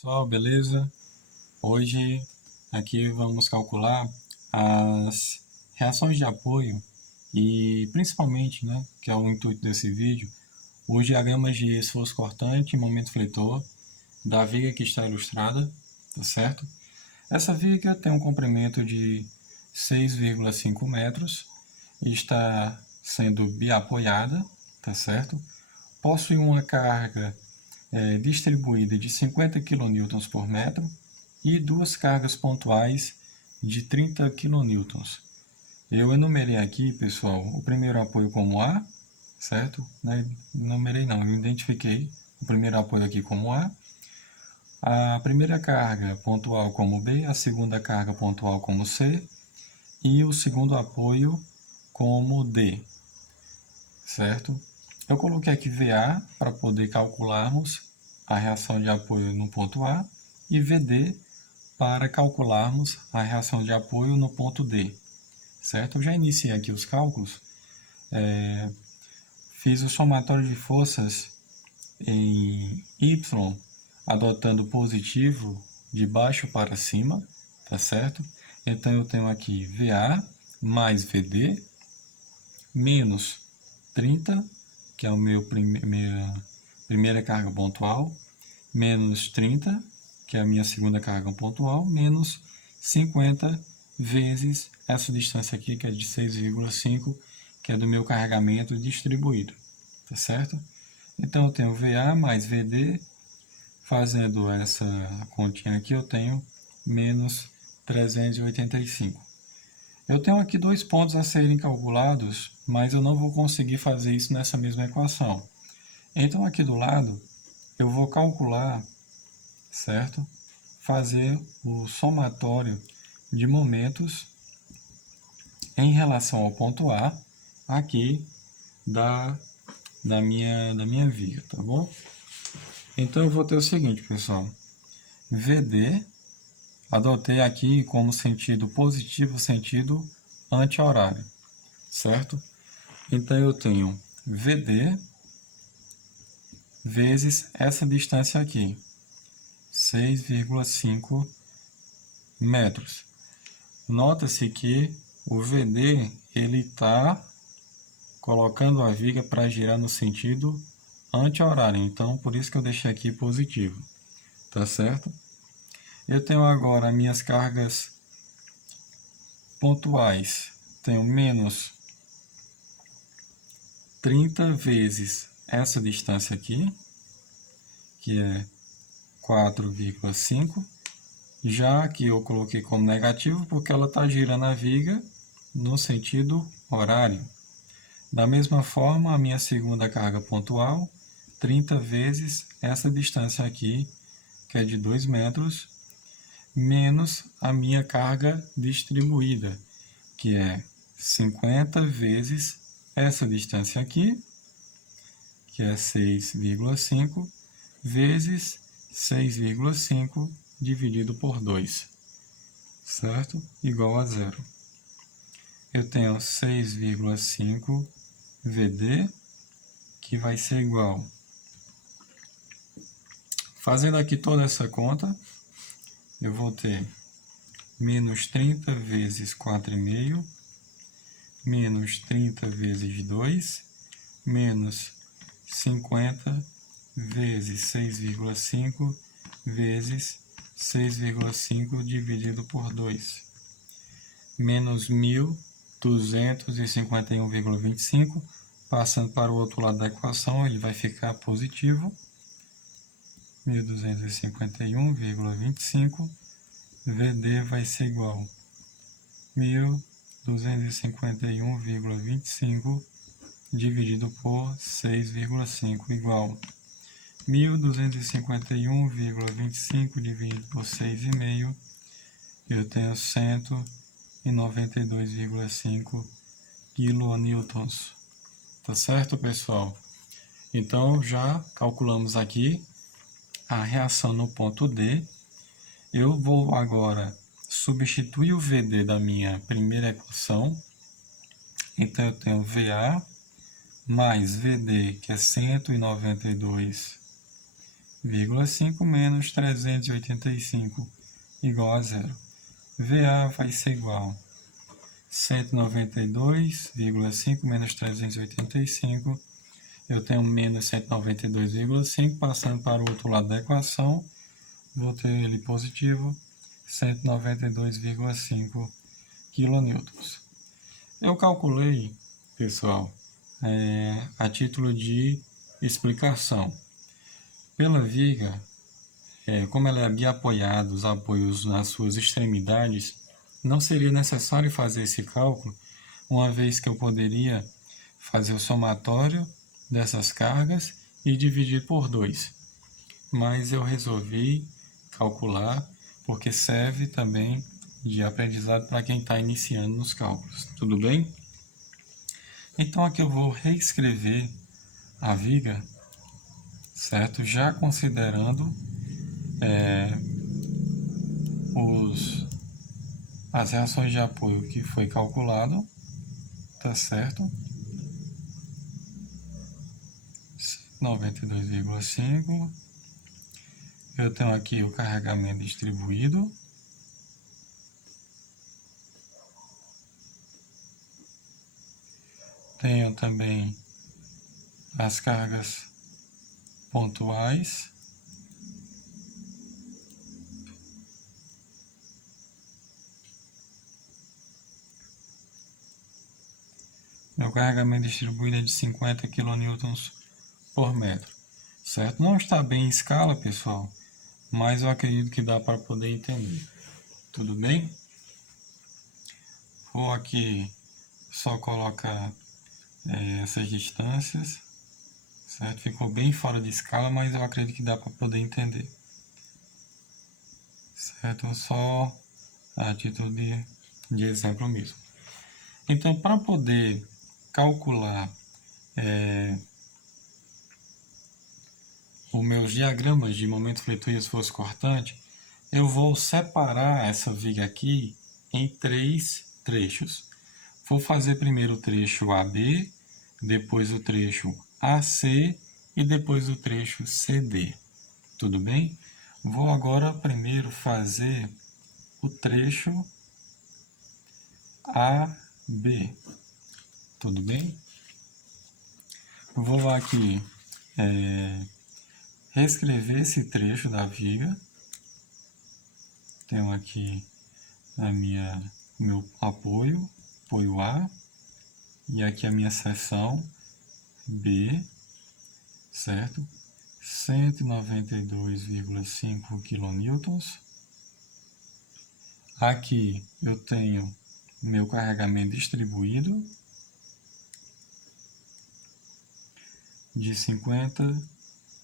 Pessoal, beleza? Hoje aqui vamos calcular as reações de apoio e principalmente, né, que é o intuito desse vídeo, os diagramas de esforço cortante e momento fletor da viga que está ilustrada, tá certo? Essa viga tem um comprimento de 6,5 metros e está sendo biapoiada, tá certo? Possui uma carga distribuída de 50 kN por metro e duas cargas pontuais de 30 kN. Eu enumerei aqui, pessoal, o primeiro apoio como A, certo? Não enumerei não, eu identifiquei o primeiro apoio aqui como a primeira carga pontual como B, a segunda carga pontual como C e o segundo apoio como D, certo? Eu coloquei aqui VA para poder calcularmos a reação de apoio no ponto A e VD para calcularmos a reação de apoio no ponto D, certo? Eu já iniciei aqui os cálculos, fiz o somatório de forças em Y, adotando positivo de baixo para cima, tá certo? Então eu tenho aqui VA mais VD menos 30, que é o minha primeira carga pontual, menos 30, que é a minha segunda carga pontual, menos 50 vezes essa distância aqui, que é de 6,5, que é do meu carregamento distribuído, tá certo? Então eu tenho VA mais VD, fazendo essa continha aqui, eu tenho menos 385. Eu tenho aqui dois pontos a serem calculados, mas eu não vou conseguir fazer isso nessa mesma equação. Então aqui do lado, eu vou calcular, certo? Fazer o somatório de momentos em relação ao ponto A, aqui da minha viga, tá bom? Então eu vou ter o seguinte, pessoal. VD, adotei aqui como sentido positivo, sentido anti-horário, certo? Então eu tenho VD vezes essa distância aqui, 6,5 metros. Nota-se que o VD ele está colocando a viga para girar no sentido anti-horário, então por isso que eu deixei aqui positivo, tá certo? Eu tenho agora minhas cargas pontuais, tenho menos 30 vezes essa distância aqui, que é 4,5, já que eu coloquei como negativo porque ela está girando a viga no sentido horário. Da mesma forma, a minha segunda carga pontual, 30 vezes essa distância aqui, que é de 2 metros, menos a minha carga distribuída, que é 50 vezes essa distância aqui, que é 6,5, vezes 6,5 dividido por 2, certo? Igual a zero. Eu tenho 6,5 VD, que vai ser igual. Fazendo aqui toda essa conta, eu vou ter menos 30 vezes 4,5, menos 30 vezes 2, menos 50 vezes 6,5 vezes 6,5 dividido por 2, menos 1.251,25. Passando para o outro lado da equação, ele vai ficar positivo, 1.251,25. VD vai ser igual a 1.251,25 dividido por 6,5 igual a 1.251,25 dividido por 6,5, eu tenho 192,5 quilonewtons. Tá certo, pessoal? Então, já calculamos aqui a reação no ponto D. Eu vou agora substituir o VD da minha primeira equação. Então, eu tenho VA mais VD, que é 192,5 2,5 menos 385 igual a zero. VA vai ser igual a 192,5 menos 385. Eu tenho menos 192,5, passando para o outro lado da equação, vou ter ele positivo, 192,5 kN. Eu calculei, pessoal, a título de explicação. Pela viga, como ela é biapoiada, os apoios nas suas extremidades, não seria necessário fazer esse cálculo, uma vez que eu poderia fazer o somatório dessas cargas e dividir por 2. Mas eu resolvi calcular porque serve também de aprendizado para quem está iniciando nos cálculos. Tudo bem? Então aqui eu vou reescrever a viga, certo? Já considerando as reações de apoio que foi calculado, tá certo? 92,5. Eu tenho aqui o carregamento distribuído. Tenho também as cargas pontuais. Meu carregamento distribuído é de 50 kN por metro, certo? Não está bem em escala, pessoal, mas eu acredito que dá para poder entender. Tudo bem? Vou aqui só colocar essas distâncias, certo? Ficou bem fora de escala, mas eu acredito que dá para poder entender, certo? Só a título de exemplo mesmo. Então, para poder calcular os meus diagramas de momento fletor e esforço cortante, eu vou separar essa viga aqui em 3 trechos. Vou fazer primeiro o trecho AB, depois o trecho AC e depois o trecho CD. Tudo bem? Vou agora primeiro fazer o trecho AB. Tudo bem? Vou aqui reescrever esse trecho da viga. Tenho aqui meu apoio A, e aqui a minha seção B, certo? 192,5 kN. Aqui eu tenho meu carregamento distribuído de 50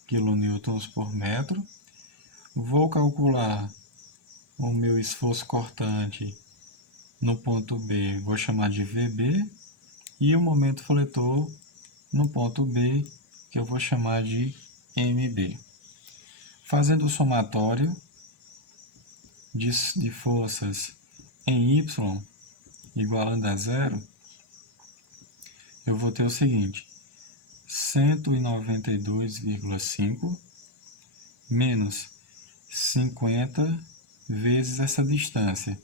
kN por metro. Vou calcular o meu esforço cortante no ponto B, vou chamar de VB, e o momento fletor no ponto B, que eu vou chamar de MB. Fazendo o somatório de forças em Y igualando a zero, eu vou ter o seguinte: 192,5 menos 50 vezes essa distância.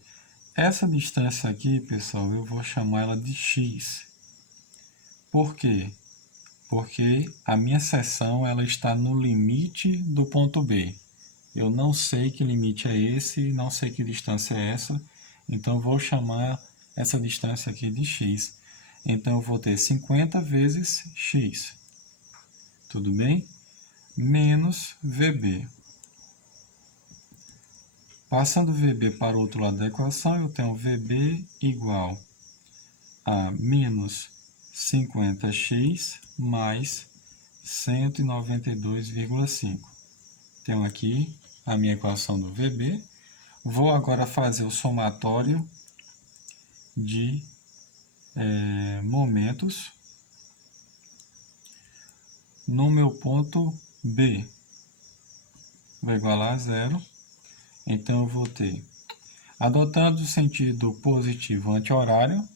Essa distância aqui, pessoal, eu vou chamar ela de x. Por quê? Porque a minha seção ela está no limite do ponto B. Eu não sei que limite é esse, não sei que distância é essa, então vou chamar essa distância aqui de x. Então eu vou ter 50 vezes x, tudo bem? Menos VB. Passando VB para o outro lado da equação, eu tenho VB igual a menos 50x mais 192,5. Tenho aqui a minha equação do VB. Vou agora fazer o somatório de momentos no meu ponto B. Vai igualar a zero. Então eu vou ter, adotando o sentido positivo anti-horário,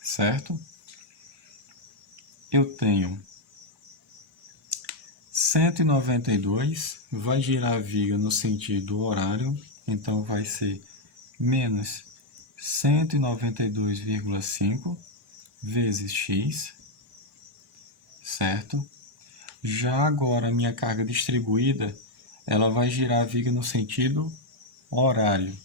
certo? Eu tenho 192 vai girar a viga no sentido horário, então vai ser menos 192,5 vezes x, certo? Já agora a minha carga distribuída, ela vai girar a viga no sentido horário.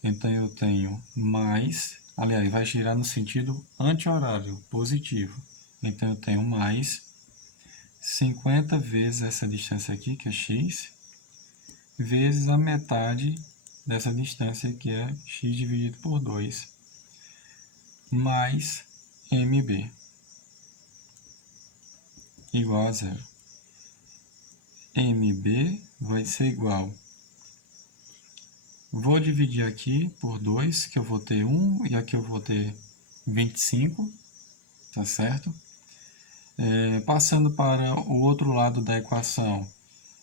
Então eu tenho mais, aliás, vai girar no sentido anti-horário, positivo. Então eu tenho mais 50 vezes essa distância aqui, que é x, vezes a metade dessa distância, que é x dividido por 2, mais mb, igual a zero. mb vai ser igual, vou dividir aqui por 2, que eu vou ter 1, e aqui eu vou ter 25, tá certo? Passando para o outro lado da equação,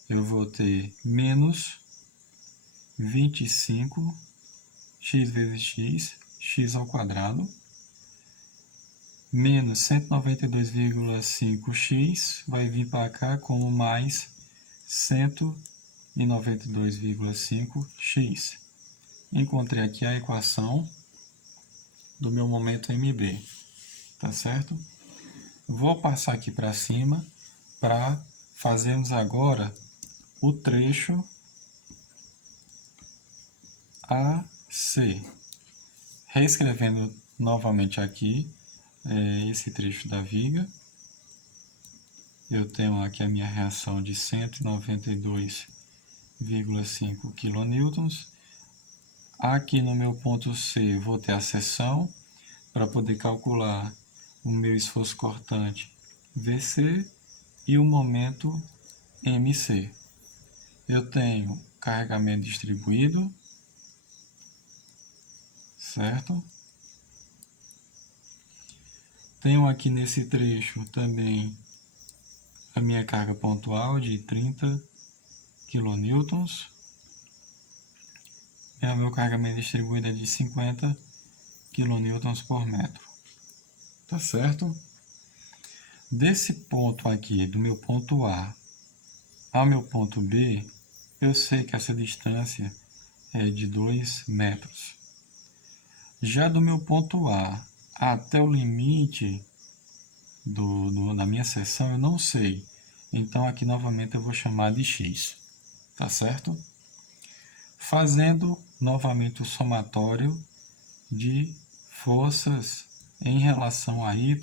eu vou ter menos 25 x vezes x ao quadrado, menos 192,5x vai vir para cá como mais 192,5x. Encontrei aqui a equação do meu momento mb, tá certo? Vou passar aqui para cima para fazermos agora o trecho AC. Reescrevendo novamente aqui esse trecho da viga, eu tenho aqui a minha reação de 192,5 kN. Aqui no meu ponto C vou ter a seção para poder calcular o meu esforço cortante VC e o momento MC. Eu tenho carregamento distribuído, certo? Tenho aqui nesse trecho também a minha carga pontual de 30 kN. E o meu carregamento distribuído é de 50 kN por metro. Tá certo? Desse ponto aqui, do meu ponto A ao meu ponto B, eu sei que essa distância é de 2 metros. Já do meu ponto A até o limite da minha seção, eu não sei. Então, aqui novamente eu vou chamar de x. Tá certo? Fazendo novamente o somatório de forças em relação a y,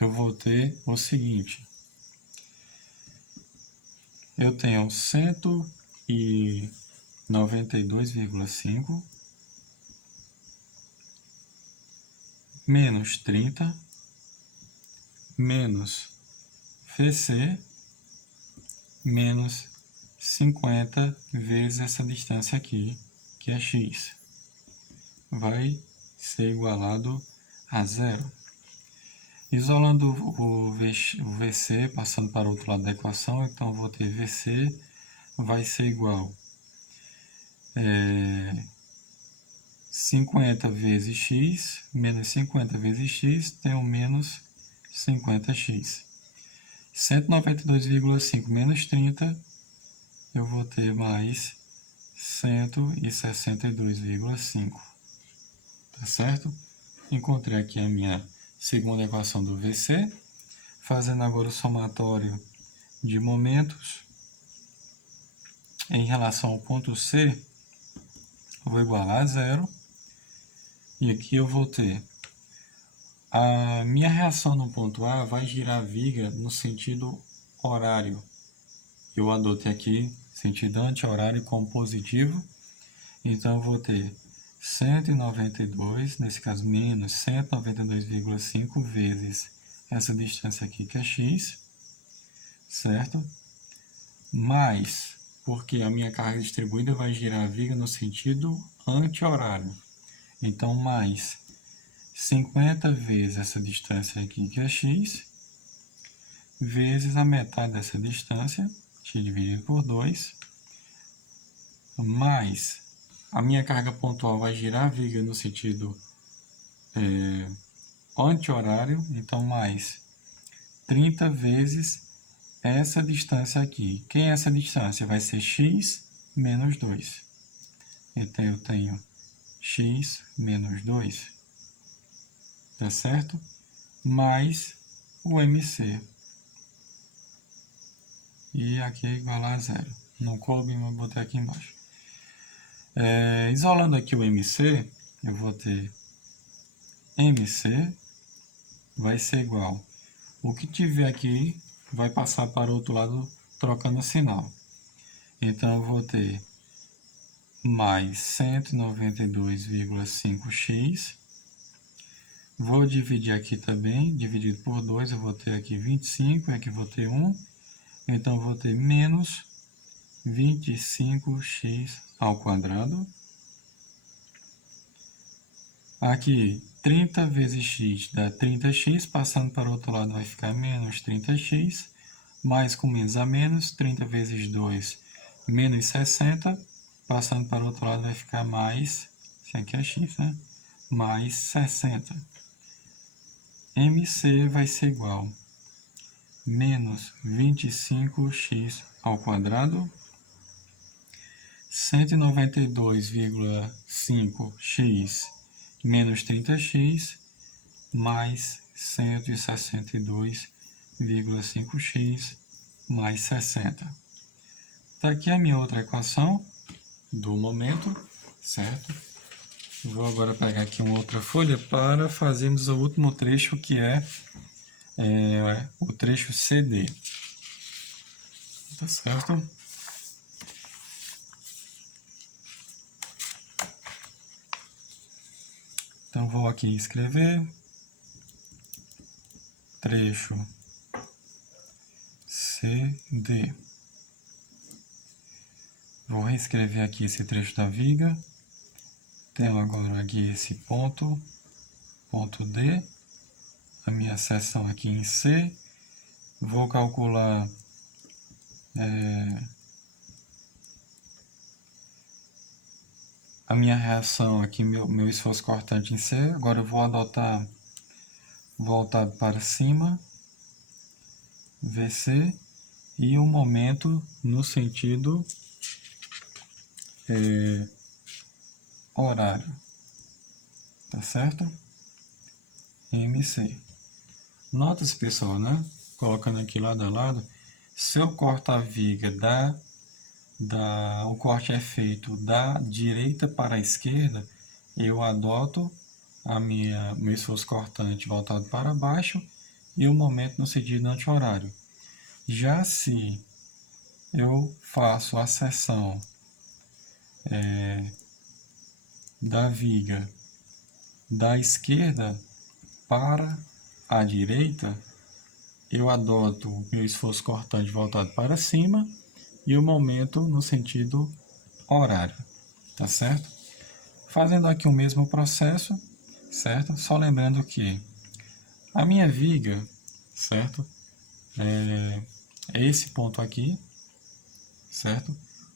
eu vou ter o seguinte. Eu tenho 192,5 menos 30 menos VC menos 50 vezes essa distância aqui, que é x. Vai ser igualado a zero. Isolando o VC, passando para o outro lado da equação, então vou ter VC vai ser igual 50 vezes x, menos 50 vezes x, tem o menos 50x. 192,5 menos 30, eu vou ter mais 162,5. Tá certo? Encontrei aqui a minha segunda equação do VC. Fazendo agora o somatório de momentos em relação ao ponto C, eu vou igualar a zero. E aqui eu vou ter a minha reação no ponto A vai girar a viga no sentido horário. Eu adotei aqui sentido anti-horário como positivo. Então eu vou ter 192, nesse caso menos 192,5 vezes essa distância aqui que é x, certo? Mais, porque a minha carga distribuída vai girar a viga no sentido anti-horário. Então, mais 50 vezes essa distância aqui que é x, vezes a metade dessa distância, x dividido por 2, mais a minha carga pontual vai girar a viga no sentido anti-horário, então mais 30 vezes essa distância aqui. Quem é essa distância? Vai ser x menos 2. Então, eu tenho x menos 2, tá certo? Mais o MC. E aqui é igual a zero. Não coube, mas vou botar aqui embaixo. Isolando aqui o MC, eu vou ter MC vai ser igual. O que tiver aqui vai passar para o outro lado trocando o sinal. Então, eu vou ter mais 192,5x. Vou dividir aqui também, dividido por 2, eu vou ter aqui 25, aqui vou ter 1. Então, eu vou ter menos 25x ao quadrado. Aqui, 30 vezes x dá 30x, passando para o outro lado vai ficar menos 30x, mais com menos a menos, 30 vezes 2, menos 60, passando para o outro lado vai ficar mais, isso aqui é x, né? Mais 60. MC vai ser igual menos 25x ao quadrado, 192,5x menos 30x, mais 162,5x mais 60. Está aqui a minha outra equação do momento, certo? Vou agora pegar aqui uma outra folha para fazermos o último trecho, que é o trecho CD. Tá certo? Então, vou aqui escrever trecho CD. Vou reescrever aqui esse trecho da viga. Tenho agora aqui esse ponto D, a minha seção aqui em C. Vou calcular a minha reação aqui, meu esforço cortante em C. Agora eu vou adotar voltado para cima, VC, e um momento no sentido horário, tá certo? MC. Nota-se, pessoal, né? Colocando aqui lado a lado, se eu corto a viga o corte é feito da direita para a esquerda, eu adoto meu esforço cortante voltado para baixo e o momento no sentido anti-horário. Já se eu faço a seção da viga da esquerda para a direita, eu adoto o meu esforço cortante voltado para cima e o momento no sentido horário, tá certo? Fazendo aqui o mesmo processo, certo? Só lembrando que a minha viga, certo? É esse ponto aqui, certo?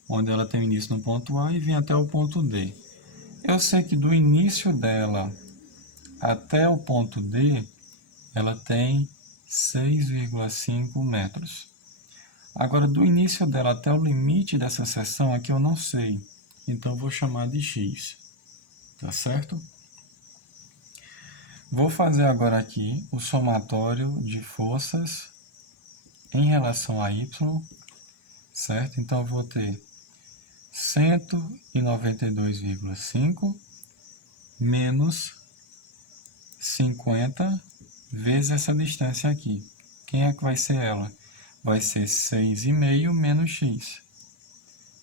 Onde ela tem o início no ponto A e vem até o ponto D. Eu sei que do início dela até o ponto D, ela tem 6,5 metros. Agora, do início dela até o limite dessa seção aqui eu não sei. Então, eu vou chamar de x. Tá certo? Vou fazer agora aqui o somatório de forças em relação a y, certo? Então, eu vou ter 192,5 menos 50 vezes essa distância aqui. Quem é que vai ser ela? Vai ser 6,5 menos x.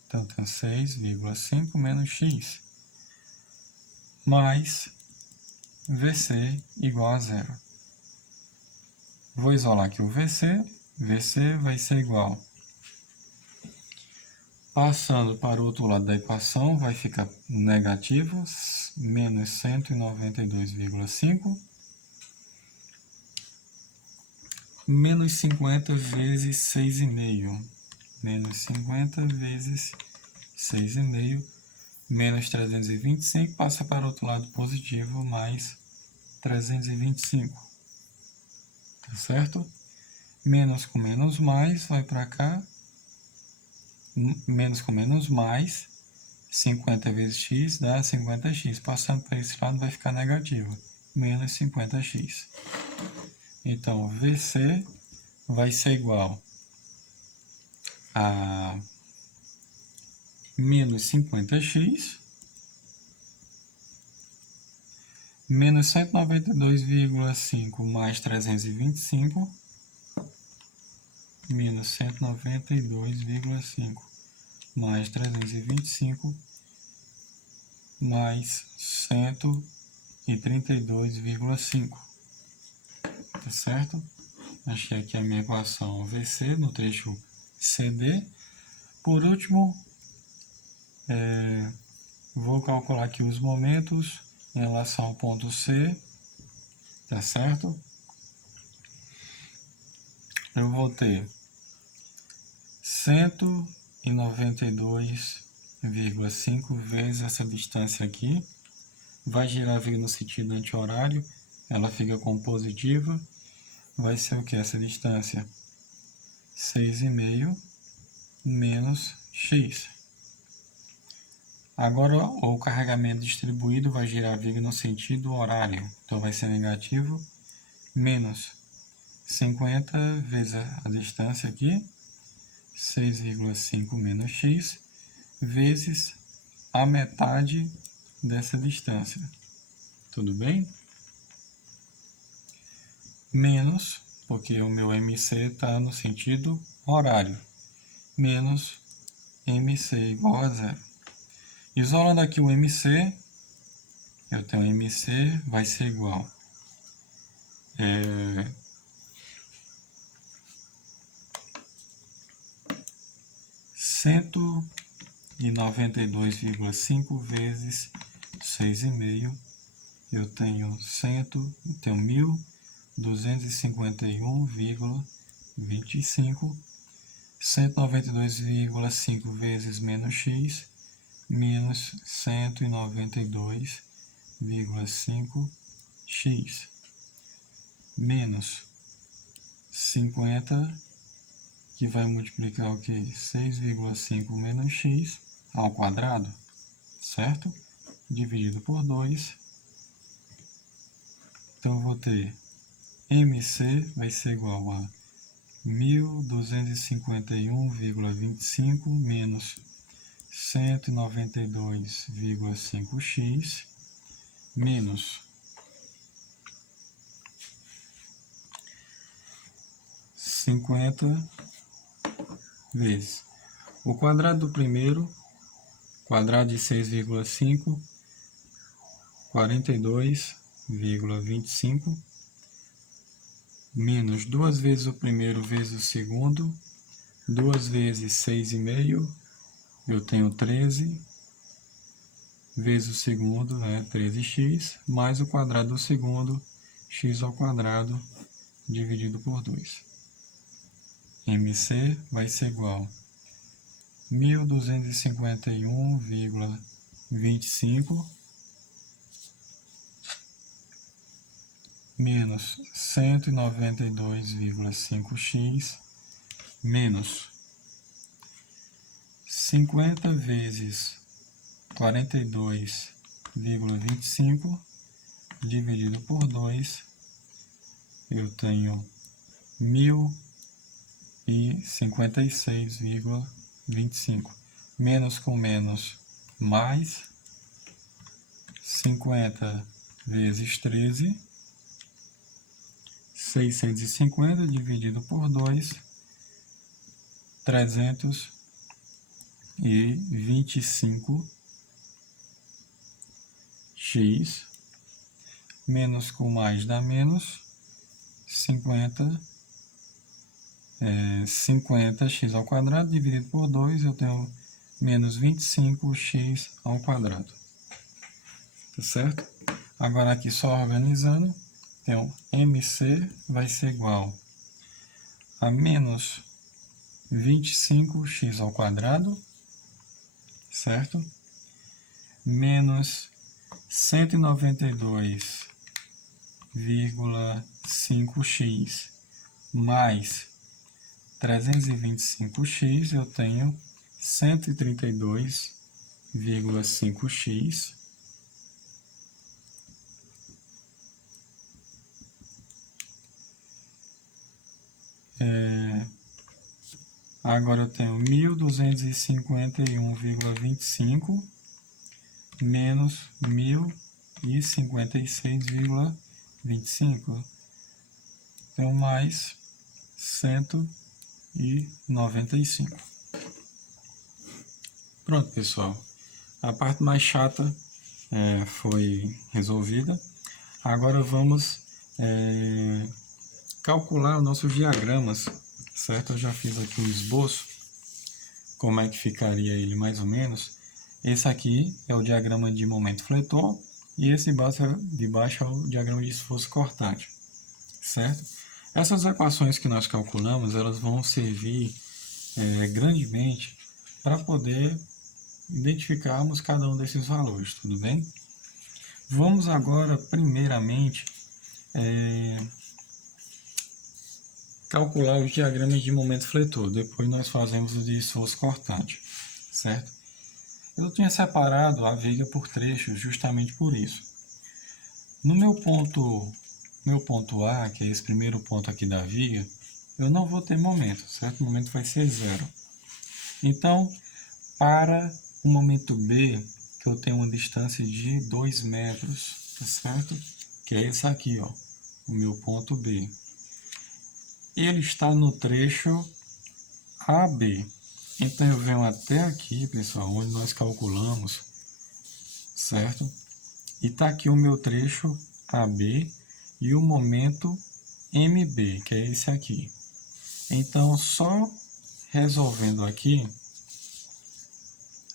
Então, tem 6,5 menos x. Mais VC igual a zero. Vou isolar aqui o VC. VC vai ser igual. Passando para o outro lado da equação, vai ficar negativo, menos 192,5. Menos 50 vezes 6,5. Menos 50 vezes 6,5. Menos 325, passa para o outro lado positivo, mais 325. Tá certo? Menos com menos mais vai para cá. Menos com menos mais. 50 vezes x dá 50x. Passando para esse lado vai ficar negativo. Menos 50x. Então, VC vai ser igual a menos 50x menos 192,5 mais 325 menos 192,5 mais 325 mais 132,5. Tá certo? Achei aqui a minha equação VC no trecho CD. Por último, vou calcular aqui os momentos em relação ao ponto C, tá certo? Eu vou ter 192,5 vezes essa distância aqui. Vai girar a viga no sentido anti-horário, ela fica com positiva. Vai ser o que essa distância? 6,5 menos x. Agora o carregamento distribuído vai girar a viga no sentido horário, então vai ser negativo, menos 50 vezes a distância aqui, 6,5 menos x, vezes a metade dessa distância. Tudo bem? Menos, porque o meu MC está no sentido horário, menos MC igual a zero. Isolando aqui o MC, eu tenho MC vai ser igual a 192,5 vezes 6,5. Eu tenho 1.251,25. 192,5 vezes menos x, menos 192,5x, menos 50, que vai multiplicar o que? 6,5 menos x ao quadrado, certo? Dividido por 2. Então, eu vou ter MC vai ser igual a 1.251,25 menos 192,5x menos 50 vezes o quadrado do primeiro, quadrado de 6,5, 42,25, menos 2 vezes o primeiro vezes o segundo, 2 vezes 6,5, eu tenho 13, vezes o segundo é 13x, mais o quadrado do segundo, x ao quadrado, dividido por 2. MC vai ser igual a 1.251,25 menos 192,5x menos 50 vezes 42,25 dividido por 2, eu tenho 1.056,25. Menos com menos, mais 50 vezes 13, 650 dividido por 2, 325x, menos com mais dá menos, 50x ao quadrado dividido por 2, eu tenho menos 25x ao quadrado. Tá certo? Agora aqui só organizando, então MC vai ser igual a menos 25x ao quadrado, certo? Menos 192,5x mais 325x, eu tenho 132,5x agora eu tenho 1.251,25 menos 1.056,25. Tenho mais 195. Pronto, pessoal. A parte mais chata foi resolvida. Agora vamos calcular os nossos diagramas, certo? Eu já fiz aqui um esboço, como é que ficaria ele mais ou menos. Esse aqui é o diagrama de momento fletor e esse de baixo é o diagrama de esforço cortante, certo? Essas equações que nós calculamos, elas vão servir grandemente para poder identificarmos cada um desses valores, tudo bem? Vamos agora, primeiramente, calcular os diagramas de momento fletor, depois nós fazemos o de esforço cortante, certo? Eu tinha separado a viga por trechos justamente por isso. No meu ponto A, que é esse primeiro ponto aqui da viga, eu não vou ter momento, certo? O momento vai ser 0. Então, para o momento B, que eu tenho uma distância de 2 metros, tá certo? Que é esse aqui, ó, o meu ponto B. Ele está no trecho AB. Então, eu venho até aqui, pessoal, onde nós calculamos, certo? E está aqui o meu trecho AB e o momento MB, que é esse aqui. Então, só resolvendo aqui,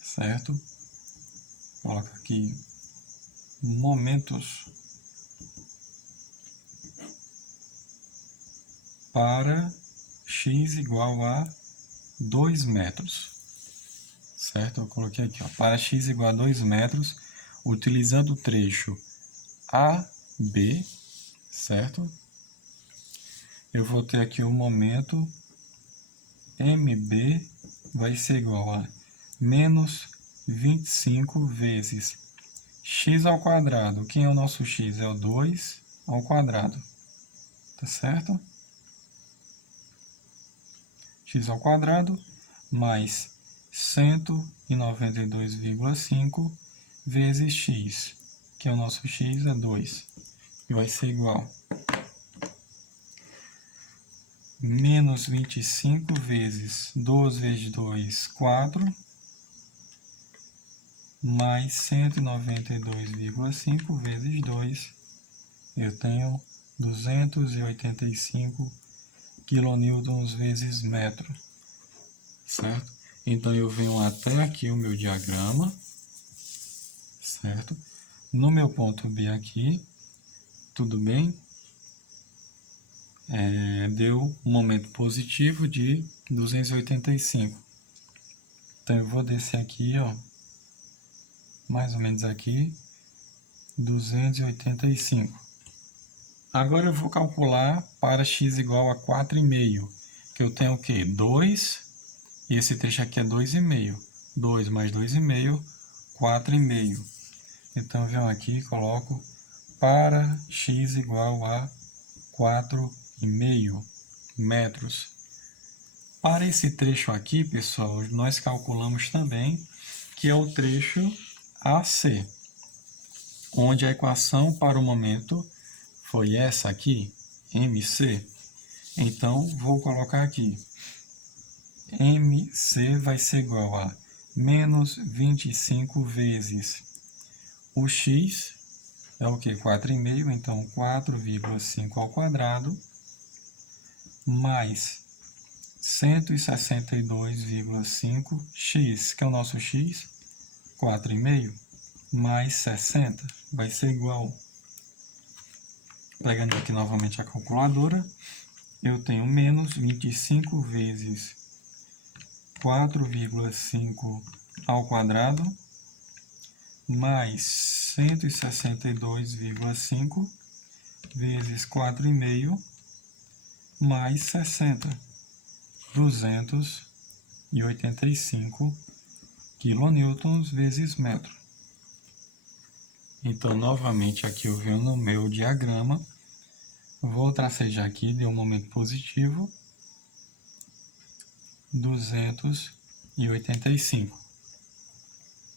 certo? Coloca aqui momentos para x igual a 2 metros, certo? Eu coloquei aqui, ó, para x igual a 2 metros, utilizando o trecho AB, certo? Eu vou ter aqui o momento MB vai ser igual a menos 25 vezes x ao quadrado. Quem é o nosso x? É o 2 ao quadrado, tá certo? X ao quadrado mais 192,5 vezes x, que é o nosso x é 2, e vai ser igual menos 25 vezes 2 vezes 2, 4, mais 192,5 vezes 2, eu tenho 285 quilonewtons vezes metro, certo? Então, eu venho até aqui o meu diagrama, certo? No meu ponto B aqui, tudo bem? Deu um momento positivo de 285. Então, eu vou descer aqui, ó, mais ou menos aqui, 285. Agora eu vou calcular para x igual a 4,5, que eu tenho o quê? 2, e esse trecho aqui é 2,5. 2 mais 2,5, 4,5. Então, eu venho aqui e coloco para x igual a 4,5 metros. Para esse trecho aqui, pessoal, nós calculamos também que é o trecho AC, onde a equação para o momento foi essa aqui, MC. Então, vou colocar aqui. MC vai ser igual a menos 25 vezes o x, é o que? 4,5, então 4,5 ao quadrado, mais 162,5x, que é o nosso x, 4,5, mais 60, vai ser igual, pegando aqui novamente a calculadora, eu tenho menos 25 vezes 4,5 ao quadrado, mais 162,5 vezes 4,5, mais 60. 285 quilonewtons vezes metro. Então, novamente, aqui eu venho no meu diagrama, vou tracejar aqui, deu um momento positivo, 285.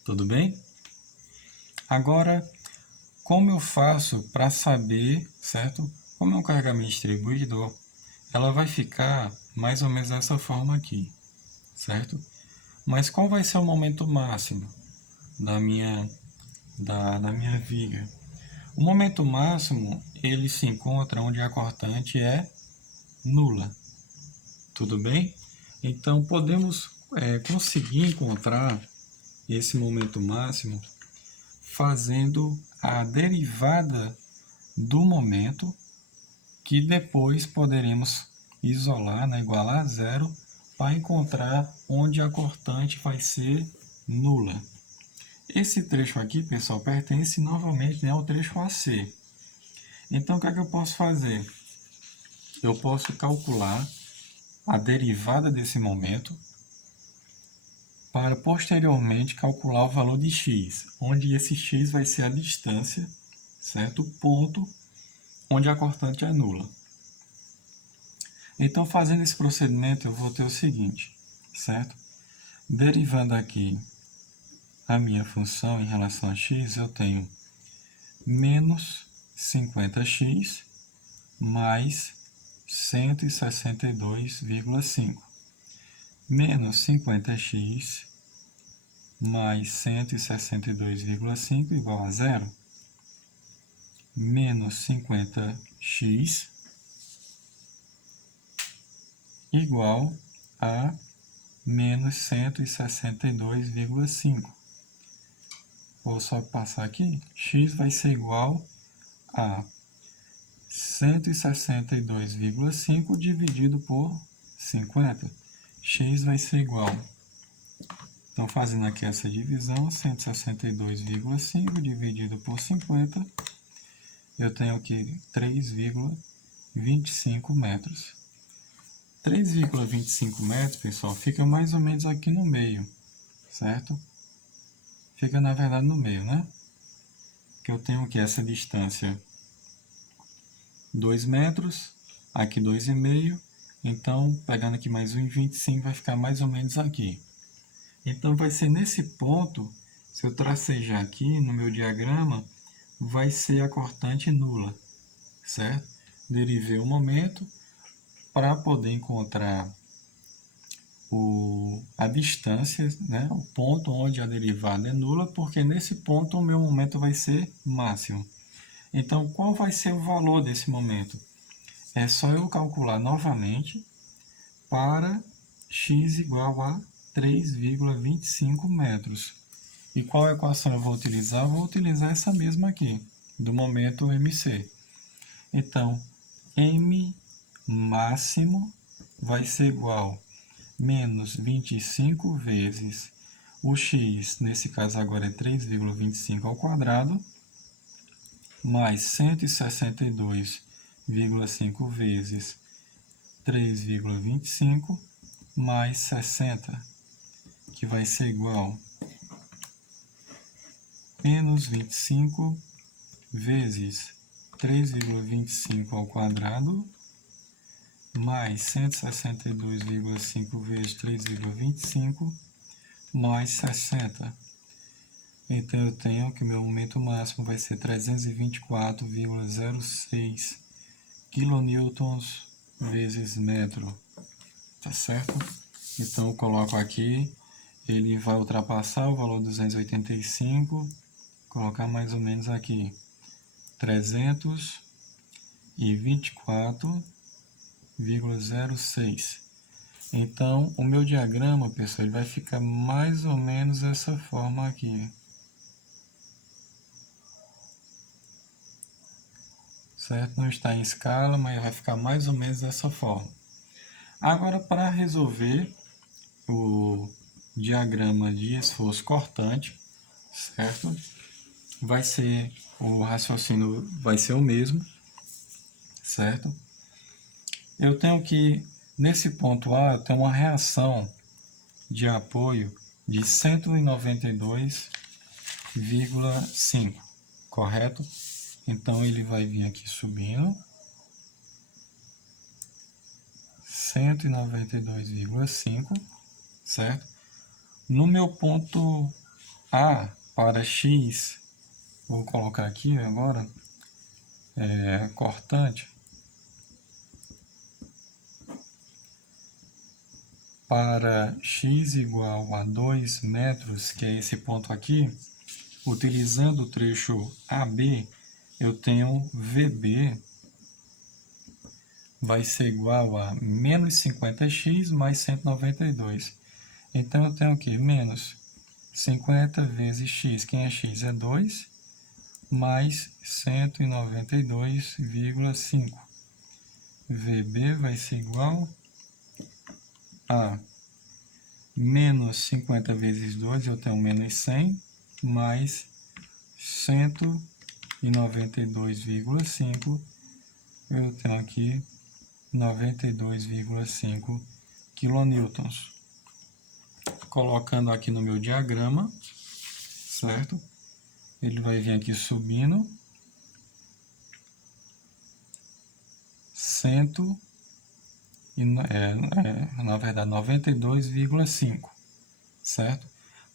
Tudo bem? Agora, como eu faço para saber, certo? Como é um carregamento distribuidor, ela vai ficar mais ou menos dessa forma aqui, certo? Mas qual vai ser o momento máximo da minha viga? O momento máximo, ele se encontra onde a cortante é nula. Tudo bem? Então, podemos conseguir encontrar esse momento máximo fazendo a derivada do momento, que depois poderemos isolar, né, igualar a zero, para encontrar onde a cortante vai ser nula. Esse trecho aqui, pessoal, pertence novamente, né, ao trecho AC. Então, o que é que eu posso fazer? Eu posso calcular a derivada desse momento para posteriormente calcular o valor de x, onde esse x vai ser a distância, certo? O ponto onde a cortante é nula. Então, fazendo esse procedimento, eu vou ter o seguinte, certo? Derivando aqui a minha função em relação a x, eu tenho menos 50x mais 162,5. Menos 50x mais 162,5 igual a zero. Menos 50x igual a menos 162,5. Vou só passar aqui. X vai ser igual a 162,5 dividido por 50. X vai ser igual. Então, fazendo aqui essa divisão, 162,5 dividido por 50, eu tenho aqui 3,25 metros. 3,25 metros, pessoal, fica mais ou menos aqui no meio, certo? Fica, na verdade, no meio, né? Que eu tenho aqui essa distância 2 metros, aqui 2,5, então, pegando aqui mais 1,25, vai ficar mais ou menos aqui. Então, vai ser nesse ponto, se eu tracejar aqui no meu diagrama, vai ser a cortante nula, certo? Derivei o momento para poder encontrar a distância, né? O ponto onde a derivada é nula, porque nesse ponto o meu momento vai ser máximo. Então, qual vai ser o valor desse momento? É só eu calcular novamente para x igual a 3,25 metros. E qual equação eu vou utilizar? Eu vou utilizar essa mesma aqui, do momento MC. Então, M máximo vai ser igual a menos 25 vezes o x, nesse caso agora é 3,25 ao quadrado, mais 162,5 vezes 3,25 mais 60, que vai ser igual a menos 25 vezes 3,25 ao quadrado mais 162,5 vezes 3,25 mais 60. Então, eu tenho que o meu momento máximo vai ser 324,06 quilonewtons vezes metro, tá certo? Então, eu coloco aqui, ele vai ultrapassar o valor 285, colocar mais ou menos aqui 324,06. Então, o meu diagrama, pessoal, ele vai ficar mais ou menos dessa forma aqui. Certo? Não está em escala, mas vai ficar mais ou menos dessa forma. Agora, para resolver o diagrama de esforço cortante, certo? O raciocínio vai ser o mesmo, certo? Eu tenho que Nesse ponto A, eu tenho uma reação de apoio de 192,5, correto? Então, ele vai vir aqui subindo, 192,5, certo? No meu ponto A para X, vou colocar aqui agora, cortante, para x igual a 2 metros, que é esse ponto aqui, utilizando o trecho AB, eu tenho VB vai ser igual a menos 50x mais 192. Então, eu tenho aqui menos 50 vezes x, quem é x é 2, mais 192,5. VB vai ser igual a menos 50 vezes 2, eu tenho menos 100, mais 192,5, eu tenho aqui 92,5 quilonewtons. Colocando aqui no meu diagrama, certo? Ele vai vir aqui subindo, 92,5, certo?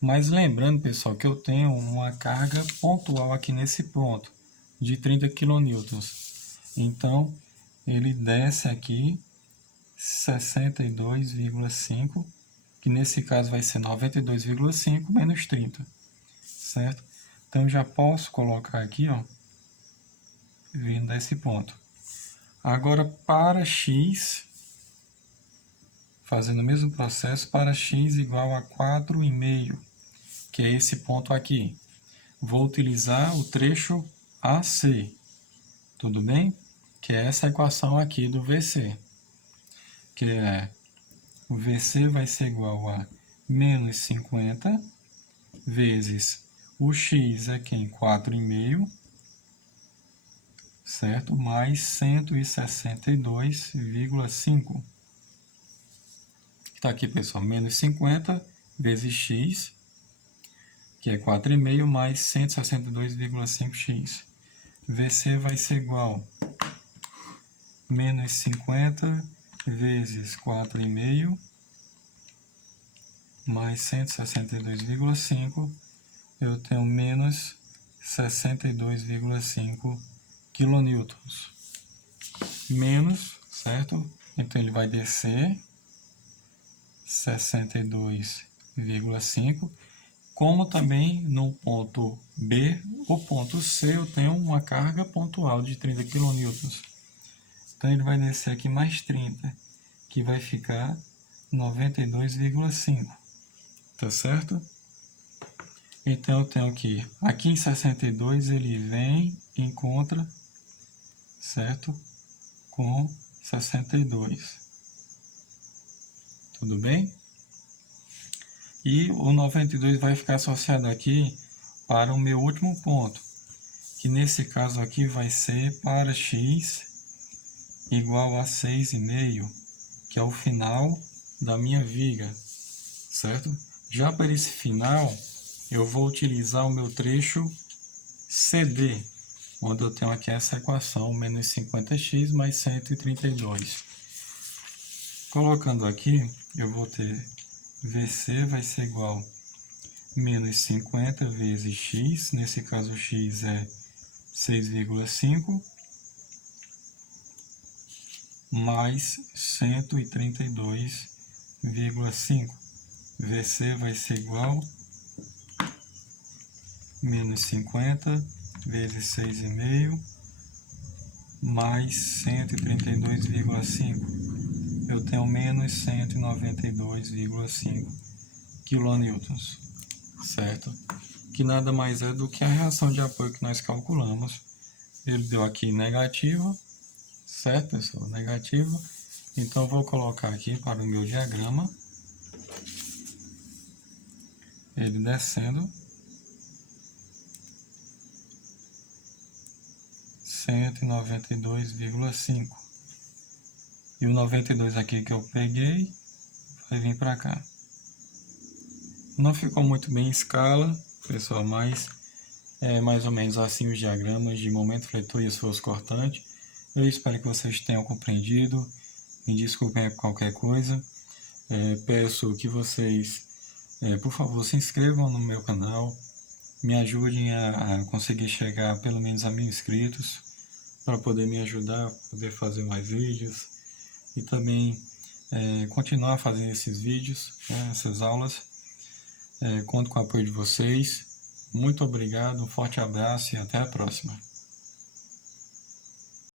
Mas lembrando, pessoal, que eu tenho uma carga pontual aqui nesse ponto, de 30 quilonewtons. Então, ele desce aqui 62,5, que nesse caso vai ser 92,5 menos 30, certo? Então, já posso colocar aqui, ó, vindo desse ponto. Agora, para x, fazendo o mesmo processo, para x igual a 4,5, que é esse ponto aqui. Vou utilizar o trecho AC, tudo bem? Que é essa equação aqui do VC, que é o VC vai ser igual a menos 50 vezes o x é quem? 4,5, certo? Mais 162,5. Está aqui, pessoal, menos 50 vezes x, que é 4,5, mais 162,5x. VC vai ser igual a menos 50 vezes 4,5 mais 162,5, eu tenho menos 62,5 quilonewtons. Menos, certo? Então ele vai descer 62,5. Como também no ponto B, o ponto C, eu tenho uma carga pontual de 30 quilonewtons. Então ele vai descer aqui mais 30, que vai ficar 92,5. Tá certo? Então eu tenho aqui em 62 ele vem e encontra, certo? Com 62. Tudo bem? E o 92 vai ficar associado aqui para o meu último ponto, que nesse caso aqui vai ser para x igual a 6,5, que é o final da minha viga, certo? Já para esse final, eu vou utilizar o meu trecho CD, onde eu tenho aqui essa equação, menos 50x mais 132. Colocando aqui, eu vou ter VC vai ser igual a menos 50 vezes x, nesse caso x é 6,5, mais 132,5. VC vai ser igual a menos 50 vezes 6,5, mais 132,5. Eu tenho menos 192,5 quilonewtons, certo? Que nada mais é do que a reação de apoio que nós calculamos. Ele deu aqui negativo, certo, pessoal? Negativo. Então, vou colocar aqui para o meu diagrama, ele descendo 192,5. E o 92 aqui que eu peguei vai vir para cá. Não ficou muito bem em escala, pessoal, mas é mais ou menos assim os diagramas de momento fletor e esforço cortante. Eu espero que vocês tenham compreendido. Me desculpem qualquer coisa. Peço que vocês, por favor, se inscrevam no meu canal. Me ajudem a conseguir chegar pelo menos a 1000 inscritos, para poder me ajudar, poder fazer mais vídeos e também continuar fazendo esses vídeos, essas aulas. Conto com o apoio de vocês. Muito obrigado, um forte abraço e até a próxima.